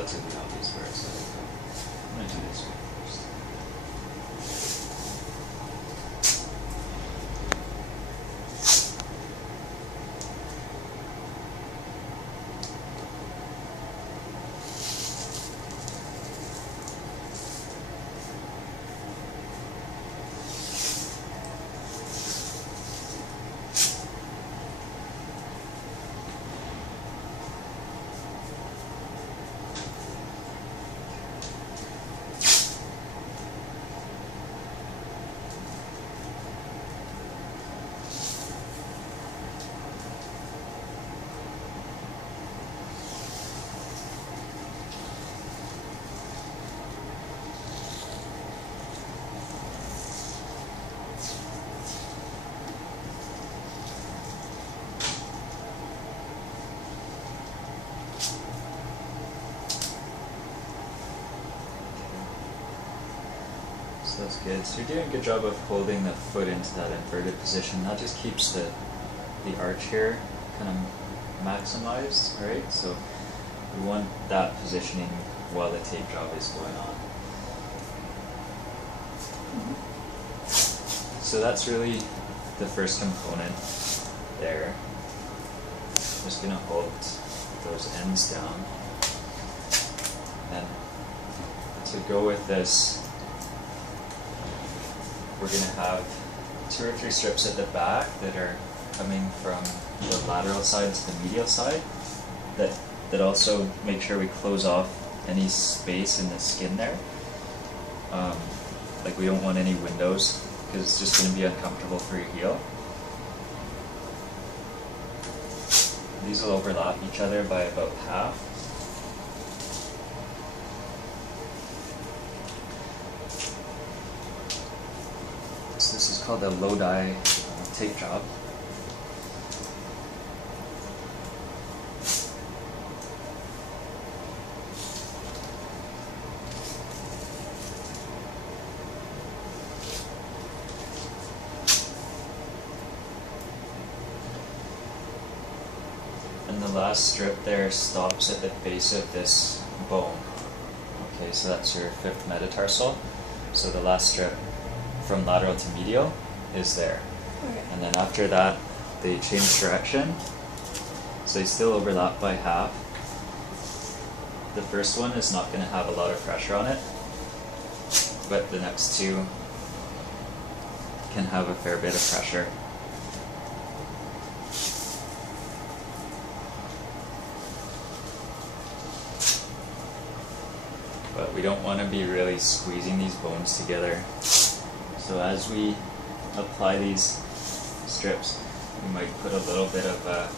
relatively obvious where it's going to go. I'm going to do this one first. So that's good. So you're doing a good job of holding the foot into that inverted position. That just keeps the arch here kind of maximized, right? So we want that positioning while the tape job is going on. So that's really the first component there. I'm just going to hold those ends down. And to go with this, we're going to have 2 or 3 strips at the back that are coming from the lateral side to the medial side that also make sure we close off any space in the skin there. Like we don't want any windows because it's just going to be uncomfortable for your heel. These will overlap each other by about half. So this is called a Lodi tape job. And the last strip there stops at the base of this bone. Okay, so that's your 5th metatarsal. So the last strip from lateral to medial is there. Okay. And then after that, they change direction. So they still overlap by half. The first one is not going to have a lot of pressure on it, but the next 2 can have a fair bit of pressure. But we don't want to be really squeezing these bones together. So as we apply these strips, we might put a little bit of a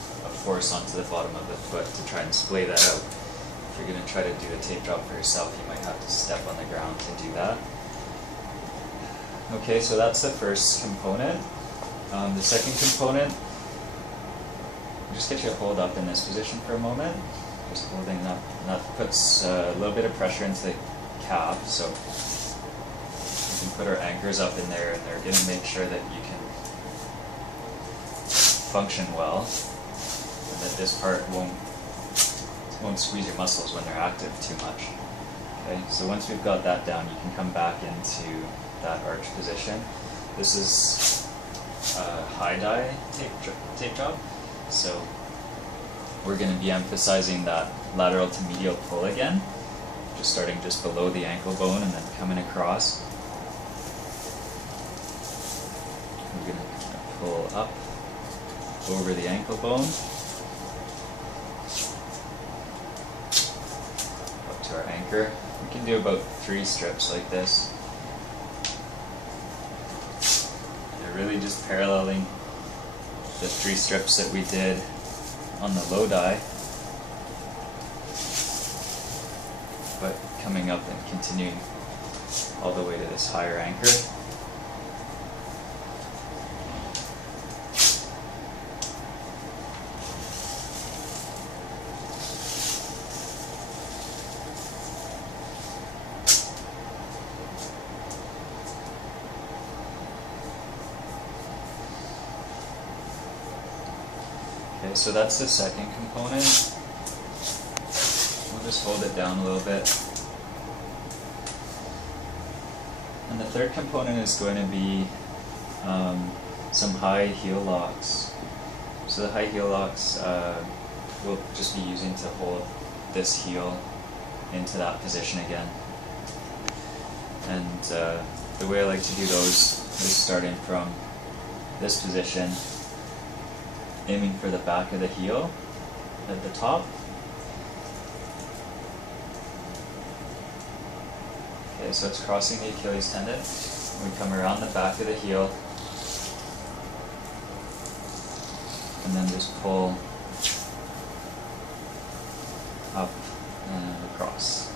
force onto the bottom of the foot to try and splay that out. If you're going to try to do a tape job for yourself, you might have to step on the ground to do that. Okay, so that's the first component. The second component, just get your hold up in this position for a moment. Just holding up, and that puts a little bit of pressure into the calf, so we can put our anchors up in there, and they're going to make sure that you can function well, and that this part won't squeeze your muscles when they're active too much. Okay, so once we've got that down, you can come back into that arch position. This is a high-dye tape job, so we're going to be emphasizing that lateral to medial pull again, just starting just below the ankle bone and then coming across. We're going to pull up over the ankle bone, up to our anchor. We can do about 3 strips like this. They're really just paralleling the 3 strips that we did on the Lodi, but coming up and continuing all the way to this higher anchor. Okay, so that's the second component. We'll just hold it down a little bit. And the third component is going to be some high heel locks. So the high heel locks we'll just be using to hold this heel into that position again. And the way I like to do those is starting from this position, aiming for the back of the heel at the top. Okay, so it's crossing the Achilles tendon. We come around the back of the heel and then just pull up and across.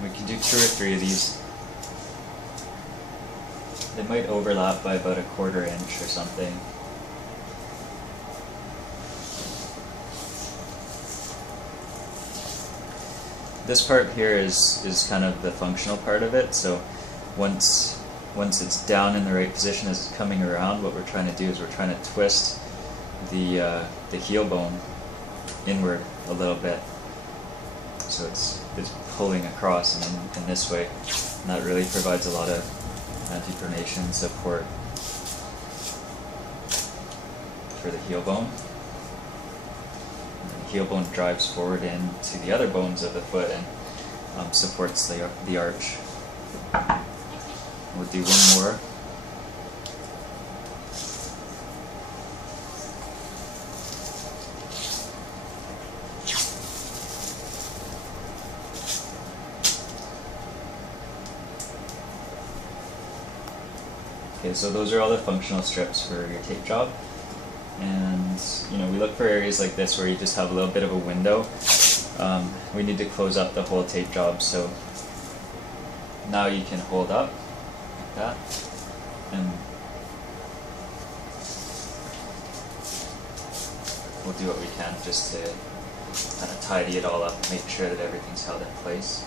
We can do 2 or 3 of these. They might overlap by about 1/4 inch or something. This part here is kind of the functional part of it, so once it's down in the right position as it's coming around, what we're trying to do is we're trying to twist the heel bone inward a little bit. So it's pulling across in this way, and that really provides a lot of anti-pronation support for the heel bone. And the heel bone drives forward into the other bones of the foot and supports the arch. We'll do one more. Okay, so those are all the functional strips for your tape job, and we look for areas like this where you just have a little bit of a window. We need to close up the whole tape job, so now you can hold up like that, and we'll do what we can just to kind of tidy it all up, make sure that everything's held in place.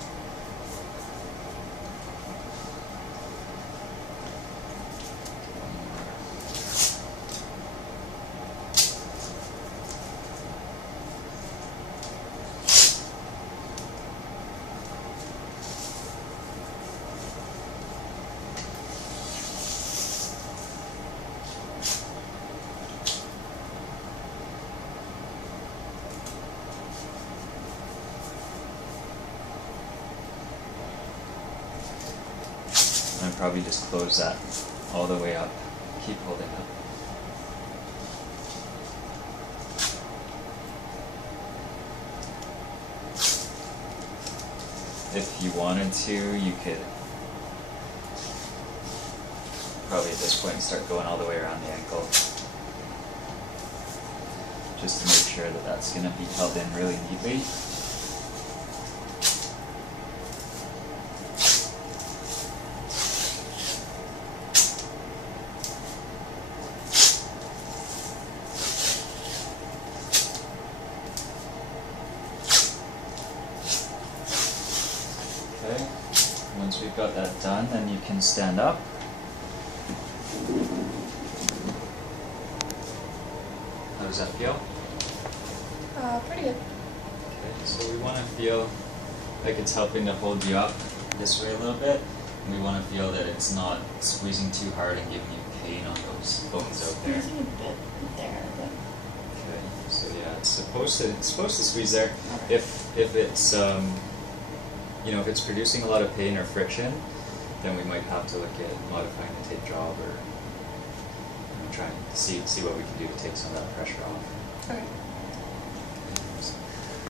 And probably just close that all the way up. Keep holding up. If you wanted to, you could probably at this point start going all the way around the ankle, just to make sure that that's going to be held in really neatly. Okay, once we've got that done, then you can stand up. How does that feel? Pretty good. Okay, so we want to feel like it's helping to hold you up this way a little bit, and we want to feel that it's not squeezing too hard and giving you pain on those bones out there. Squeezing a bit there, but Okay, so yeah, it's supposed to squeeze there. okay. If it's if it's producing a lot of pain or friction, then we might have to look at modifying the tape job or try and see what we can do to take some of that pressure off. Okay.